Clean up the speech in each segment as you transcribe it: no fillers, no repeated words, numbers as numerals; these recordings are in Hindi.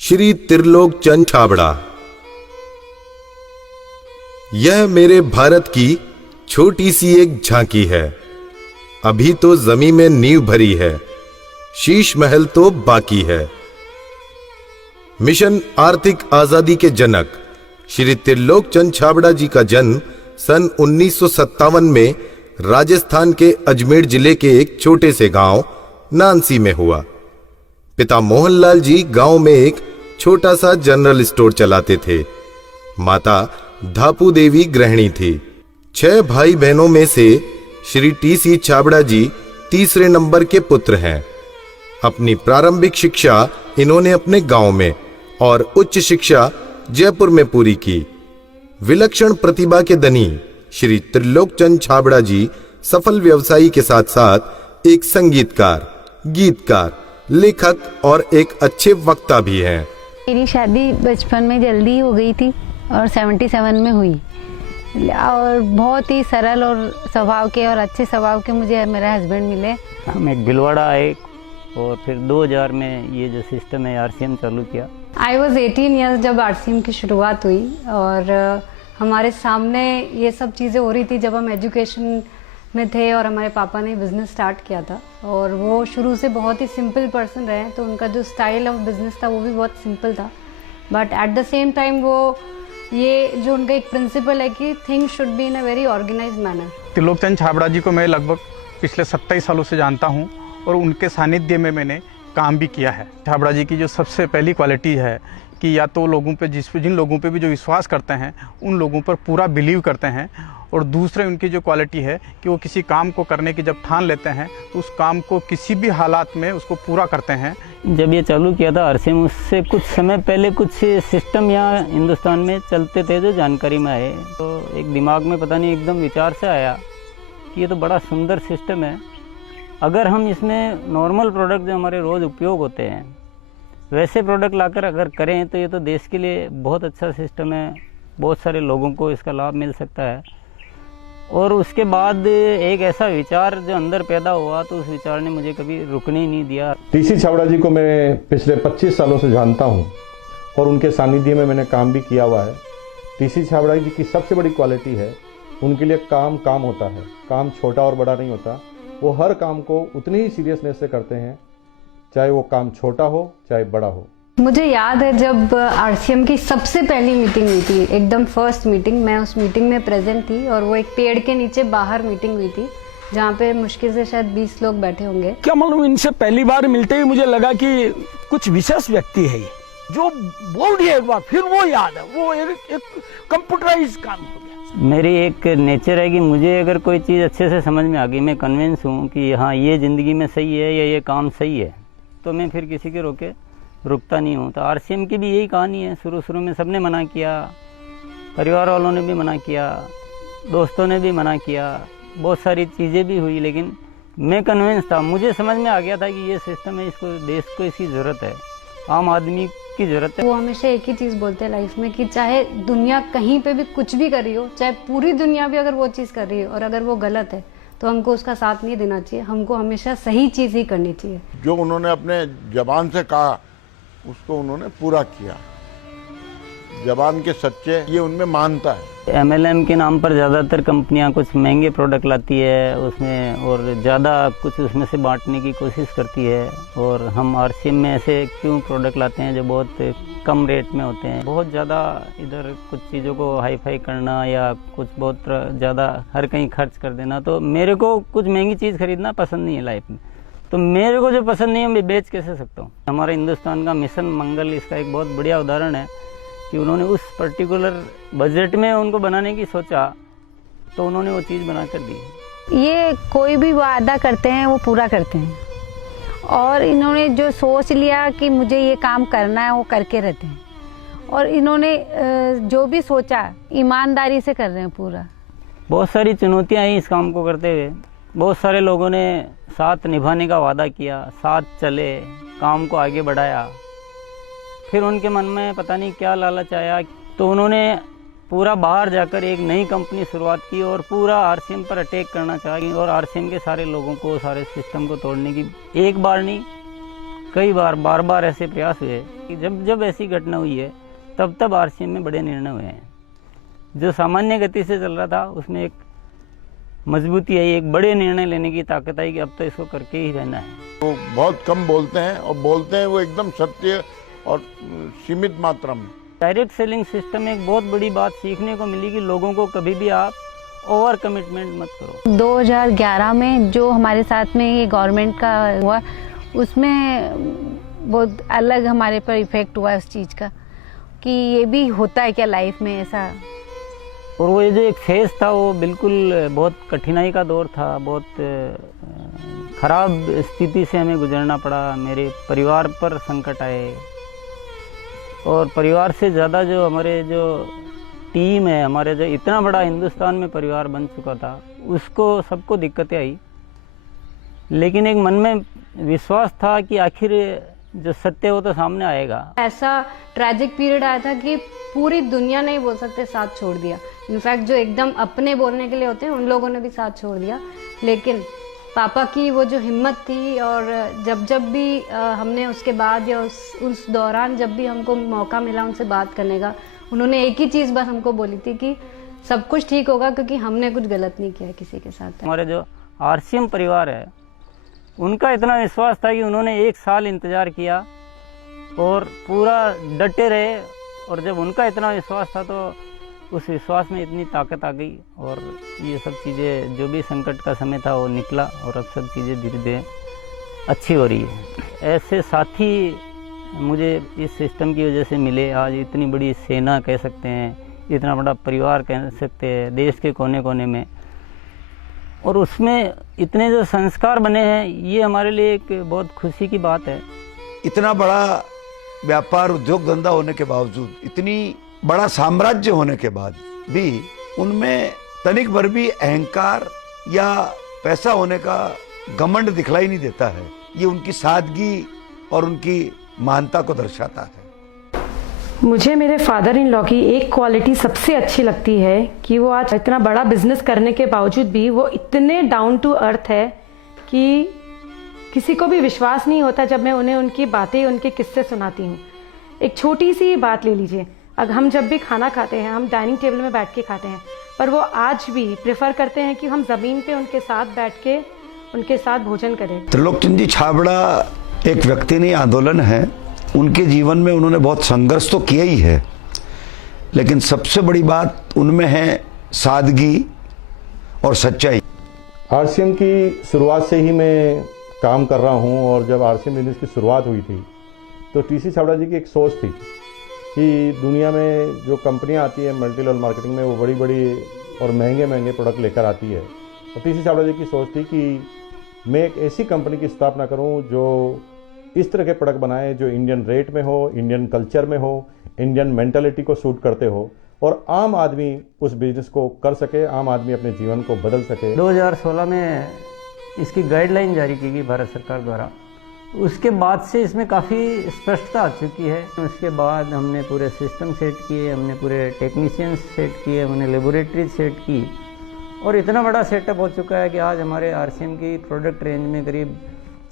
श्री त्रिलोक चंद छाबड़ा। यह मेरे भारत की छोटी सी एक झांकी है। अभी तो जमीन में नींव भरी है, शीश महल तो बाकी है। मिशन आर्थिक आजादी के जनक श्री त्रिलोक चंद छाबड़ा जी का जन्म सन 1957 में राजस्थान के अजमेर जिले के एक छोटे से गांव नानसी में हुआ। पिता मोहनलाल जी गांव में एक छोटा सा जनरल स्टोर चलाते थे। माता धापू देवी गृहिणी थी। 6 भाई बहनों में से श्री टी.सी. छाबड़ा जी तीसरे नंबर के पुत्र हैं। अपनी प्रारंभिक शिक्षा इन्होंने अपने गांव में और उच्च शिक्षा जयपुर में पूरी की। विलक्षण प्रतिभा के धनी श्री त्रिलोक चंद छाबड़ा जी सफल व्यवसायी के साथ साथ एक संगीतकार, गीतकार, लेखक और एक अच्छे वक्ता भी हैं। मेरी शादी बचपन में जल्दी हो गई थी और 77 में हुई और बहुत ही सरल और स्वभाव के और अच्छे स्वभाव के मुझे मेरा हस्बैंड मिले। हम एक भिलवाड़ा आए और फिर 2000 में ये जो सिस्टम है आरसीएम चालू किया। आई वॉज 18 ईयर्स जब आरसीएम की शुरुआत हुई और हमारे सामने ये सब चीज़ें हो रही थी जब हम एजुकेशन में थे और हमारे पापा ने बिज़नेस स्टार्ट किया था और वो शुरू से बहुत ही सिंपल पर्सन रहे, तो उनका जो स्टाइल ऑफ बिज़नेस था वो भी बहुत सिंपल था। But at the same time वो ये जो उनका एक प्रिंसिपल है कि things should be in a very organised manner. Trilok Chand Chhabra ji को मैं लगभग पिछले 27 सालों से जानता हूं और उनके सानिध्य में मैंने काम भी किया है। छाबड़ा जी की जो सबसे पहली क्वालिटी है कि या तो लोगों पे जिन लोगों पे भी जो विश्वास करते हैं उन लोगों पर पूरा बिलीव करते हैं, और दूसरे उनकी जो क्वालिटी है कि वो किसी काम को करने की जब ठान लेते हैं तो उस काम को किसी भी हालात में उसको पूरा करते हैं। जब ये चालू किया था आरसीएम, उससे कुछ समय पहले कुछ सिस्टम यहाँ हिंदुस्तान में चलते थे जो जानकारी में आए, तो एक दिमाग में पता नहीं एकदम विचार से आया कि ये तो बड़ा सुंदर सिस्टम है। अगर हम इसमें नॉर्मल प्रोडक्ट जो हमारे रोज़ उपयोग होते हैं वैसे प्रोडक्ट लाकर अगर करें तो ये तो देश के लिए बहुत अच्छा सिस्टम है, बहुत सारे लोगों को इसका लाभ मिल सकता है। और उसके बाद एक ऐसा विचार जो अंदर पैदा हुआ तो उस विचार ने मुझे कभी रुकने ही नहीं दिया। टी.सी. छाबड़ा जी को मैं पिछले 25 सालों से जानता हूं और उनके सानिध्य में मैंने काम भी किया हुआ है। टी.सी. छाबड़ा जी की सबसे बड़ी क्वालिटी है उनके लिए काम होता है। काम छोटा और बड़ा नहीं होता, वो हर काम को उतनी ही सीरियसनेस से करते हैं, चाहे वो काम छोटा हो चाहे बड़ा हो। मुझे याद है जब आरसीएम की सबसे पहली मीटिंग हुई थी, एकदम फर्स्ट मीटिंग, मैं उस मीटिंग में प्रेजेंट थी और वो एक पेड़ के नीचे बाहर मीटिंग हुई थी जहाँ पे मुश्किल से शायद 20 लोग बैठे होंगे। क्या मालूम, इनसे पहली बार मिलते ही मुझे लगा कि कुछ विशेष व्यक्ति है ये, जो बोल दिया एक बार फिर वो याद है, वो एक कंप्यूटराइज काम हो गया। मेरी एक नेचर है कि मुझे अगर कोई चीज़ अच्छे से समझ में आ गई, मैं कन्विंस हूँ कि हाँ ये ज़िंदगी में सही है या ये काम सही है, तो मैं फिर किसी के रोके रुकता नहीं हूँ। तो आरसीएम की भी यही कहानी है। शुरू में सबने मना किया, परिवार वालों ने भी मना किया, दोस्तों ने भी मना किया, बहुत सारी चीज़ें भी हुई, लेकिन मैं कन्विंस था, मुझे समझ में आ गया था कि ये सिस्टम है, इसको देश को इसकी ज़रूरत है, आम आदमी की ज़रूरत है। वो हमेशा एक ही चीज़ बोलते हैं लाइफ में कि चाहे दुनिया कहीं पे भी कुछ भी कर रही हो, चाहे पूरी दुनिया भी अगर वो चीज़ कर रही है और अगर वो गलत है तो हमको उसका साथ नहीं देना चाहिए, हमको हमेशा सही चीज़ ही करनी चाहिए। जो उन्होंने अपने जबान से कहा उसको उन्होंने पूरा किया। जबान के सच्चे ये उनमें मानता है। एमएलएम के नाम पर ज़्यादातर कंपनियां कुछ महंगे प्रोडक्ट लाती है उसमें और ज़्यादा कुछ उसमें से बांटने की कोशिश करती है, और हम आरसीएम में ऐसे क्यों प्रोडक्ट लाते हैं जो बहुत कम रेट में होते हैं। बहुत ज़्यादा इधर कुछ चीज़ों को हाई फाई करना या कुछ बहुत ज़्यादा हर कहीं खर्च कर देना, तो मेरे को कुछ महंगी चीज़ खरीदना पसंद नहीं है लाइफ में। तो मेरे को जो पसंद नहीं है मैं बेच कैसे सकता हूँ। हमारा हिंदुस्तान का मिशन मंगल इसका एक बहुत बढ़िया उदाहरण है कि उन्होंने उस पर्टिकुलर बजट में उनको बनाने की सोचा तो उन्होंने वो चीज़ बना कर दी। ये कोई भी वादा करते हैं वो पूरा करते हैं और इन्होंने जो सोच लिया कि मुझे ये काम करना है वो करके रहते हैं, और इन्होंने जो भी सोचा ईमानदारी से कर रहे हैं पूरा। बहुत सारी चुनौतियाँ आई इस काम को करते हुए। बहुत सारे लोगों ने साथ निभाने का वादा किया, साथ चले, काम को आगे बढ़ाया, फिर उनके मन में पता नहीं क्या लालच आया तो उन्होंने पूरा बाहर जाकर एक नई कंपनी शुरुआत की और पूरा आरसीएम पर अटैक करना चाहिए और आरसीएम के सारे लोगों को, सारे सिस्टम को तोड़ने की एक बार नहीं कई बार बार ऐसे प्रयास हुए कि जब ऐसी घटना हुई है तब आरसीएम में बड़े निर्णय हुए हैं। जो सामान्य गति से चल रहा था उसमें एक मजबूती आई, एक बड़े निर्णय लेने की ताकत आई कि अब तो इसको करके ही रहना है। वो बहुत कम बोलते हैं और बोलते हैं वो एकदम सत्य और सीमित मात्रा में। डायरेक्ट सेलिंग सिस्टम में एक बहुत बड़ी बात सीखने को मिली कि लोगों को कभी भी आप ओवर कमिटमेंट मत करो। 2011 में जो हमारे साथ में ये गवर्नमेंट का हुआ उसमें बहुत अलग हमारे पर इफेक्ट हुआ उस चीज़ का कि ये भी होता है क्या लाइफ में ऐसा। और वो ये जो एक फेज था वो बिल्कुल बहुत कठिनाई का दौर था, बहुत खराब स्थिति से हमें गुजरना पड़ा। मेरे परिवार पर संकट आए और परिवार से ज़्यादा जो हमारे जो टीम है, हमारे जो इतना बड़ा हिंदुस्तान में परिवार बन चुका था, उसको सबको दिक्कतें आई। लेकिन एक मन में विश्वास था कि आखिर जो सत्य वो तो सामने आएगा। ऐसा ट्रैजिक पीरियड आया था कि पूरी दुनिया ने ही बोल सकते साथ छोड़ दिया। इनफैक्ट जो एकदम अपने बोलने के लिए होते हैं उन लोगों ने भी साथ छोड़ दिया। लेकिन पापा की वो जो हिम्मत थी और जब भी हमने उसके बाद या उस दौरान जब भी हमको मौका मिला उनसे बात करने का, उन्होंने एक ही चीज़ बस हमको बोली थी कि सब कुछ ठीक होगा क्योंकि हमने कुछ गलत नहीं किया किसी के साथ। हमारे जो आरसीएम परिवार है उनका इतना विश्वास था कि उन्होंने 1 साल इंतज़ार किया और पूरा डटे रहे। और जब उनका इतना विश्वास था तो उस विश्वास में इतनी ताकत आ गई और ये सब चीज़ें, जो भी संकट का समय था वो निकला और अब सब चीज़ें धीरे धीरे अच्छी हो रही है। ऐसे साथी मुझे इस सिस्टम की वजह से मिले। आज इतनी बड़ी सेना कह सकते हैं, इतना बड़ा परिवार कह सकते हैं देश के कोने कोने में, और उसमें इतने जो संस्कार बने हैं, ये हमारे लिए एक बहुत खुशी की बात है। इतना बड़ा व्यापार उद्योग धंधा होने के बावजूद, इतनी बड़ा साम्राज्य होने के बाद भी उनमें तनिक भर भी अहंकार या पैसा होने का घमंड दिखलाई नहीं देता है। ये उनकी सादगी और उनकी महानता को दर्शाता है। मुझे मेरे फादर इन लॉ की एक क्वालिटी सबसे अच्छी लगती है कि वो आज इतना बड़ा बिजनेस करने के बावजूद भी वो इतने डाउन टू अर्थ है कि किसी को भी विश्वास नहीं होता जब मैं उन्हें उनकी बातें, उनके किस्से सुनाती हूँ। एक छोटी सी बात ले लीजिए, अगर हम जब भी खाना खाते हैं हम डाइनिंग टेबल में बैठ के खाते हैं, पर वो आज भी प्रेफर करते हैं कि हम ज़मीन पे उनके साथ बैठ के उनके साथ भोजन करें। त्रिलोकचंद जी छाबड़ा एक व्यक्ति नहीं, आंदोलन है। उनके जीवन में उन्होंने बहुत संघर्ष तो किया ही है, लेकिन सबसे बड़ी बात उनमें है सादगी और सच्चाई। आरसीएम की शुरुआत से ही मैं काम कर रहा हूं और जब आरसीएम बिजनेस की शुरुआत हुई थी तो टीसी छाबड़ा जी की एक सोच थी कि दुनिया में जो कंपनियां आती है मल्टी लेवल मार्केटिंग में, वो बड़ी बड़ी और महंगे महंगे प्रोडक्ट लेकर आती है। और टीसी छाबड़ा जी की सोच थी कि मैं एक ऐसी कंपनी की स्थापना करूं जो इस तरह के प्रोडक्ट बनाए जो इंडियन रेट में हो, इंडियन कल्चर में हो, इंडियन मेंटालिटी को सूट करते हो और आम आदमी उस बिजनेस को कर सके, आम आदमी अपने जीवन को बदल सके। 2016 में इसकी गाइडलाइन जारी की गई भारत सरकार द्वारा। उसके बाद से इसमें काफ़ी स्पष्टता आ चुकी है। उसके बाद हमने पूरे सिस्टम सेट किए, हमने पूरे टेक्नीशियंस सेट किए, हमने लेबोरेटरी सेट की और इतना बड़ा सेटअप हो चुका है कि आज हमारे आरसीएम की प्रोडक्ट रेंज में करीब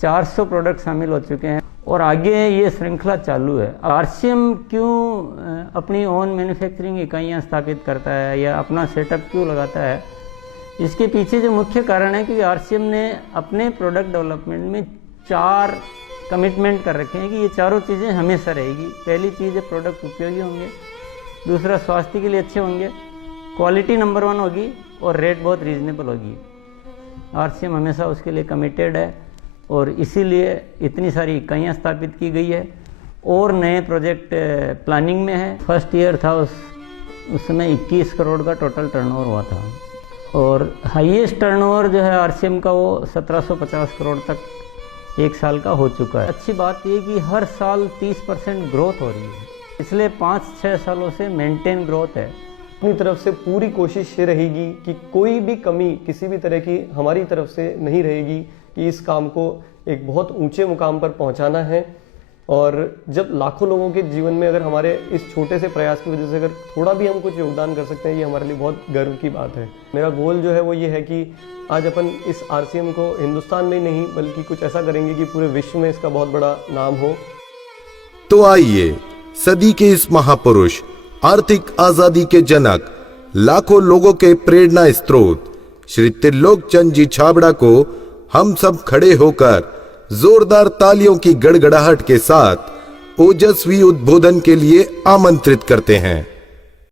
400 प्रोडक्ट शामिल हो चुके हैं और आगे ये श्रृंखला चालू है। आरसीएम क्यों अपनी ओन मैन्युफैक्चरिंग इकाइयाँ स्थापित करता है या अपना सेटअप क्यों लगाता है, इसके पीछे जो मुख्य कारण है कि आरसीएम ने अपने प्रोडक्ट डेवलपमेंट में 4 कमिटमेंट कर रखे हैं कि ये चारों चीज़ें हमेशा रहेगी। पहली चीज़ है प्रोडक्ट उपयोगी होंगे, दूसरा स्वास्थ्य के लिए अच्छे होंगे, क्वालिटी नंबर 1 होगी और रेट बहुत रीजनेबल होगी। आरसीएम हमेशा उसके लिए कमिटेड है और इसीलिए इतनी सारी इकाइयाँ स्थापित की गई है और नए प्रोजेक्ट प्लानिंग में है। फर्स्ट ईयर था उस समय 21 करोड़ का टोटल टर्नओवर हुआ था और हाईएस्ट टर्नओवर जो है आरसीएम का वो 1750 करोड़ तक एक साल का हो चुका है। अच्छी बात ये कि हर साल 30% ग्रोथ हो रही है, पिछले 5-6 सालों से मेंटेन ग्रोथ है। अपनी तरफ से पूरी कोशिश ये रहेगी कि कोई भी कमी किसी भी तरह की हमारी तरफ से नहीं रहेगी कि इस काम को एक बहुत ऊंचे मुकाम पर पहुंचाना है। और जब लाखों लोगों के जीवन में अगर हमारे इस छोटे से प्रयास की वजह से अगर थोड़ा भी हम कुछ योगदान कर सकते हैं, ये हमारे लिए बहुत गर्व की बात है। मेरा गोल जो है वो ये है कि आज अपन इस RCM को हिंदुस्तान में नहीं बल्कि कुछ ऐसा करेंगे कि पूरे विश्व में इसका बहुत बड़ा नाम हो। तो आइए सदी के इस महापुरुष, आर्थिक आजादी के जनक, लाखों लोगों के प्रेरणा स्रोत श्री त्रिलोक चंद जी छाबड़ा को हम सब खड़े होकर जोरदार तालियों की गड़गड़ाहट के साथ ओजस्वी उद्बोधन के लिए आमंत्रित करते हैं।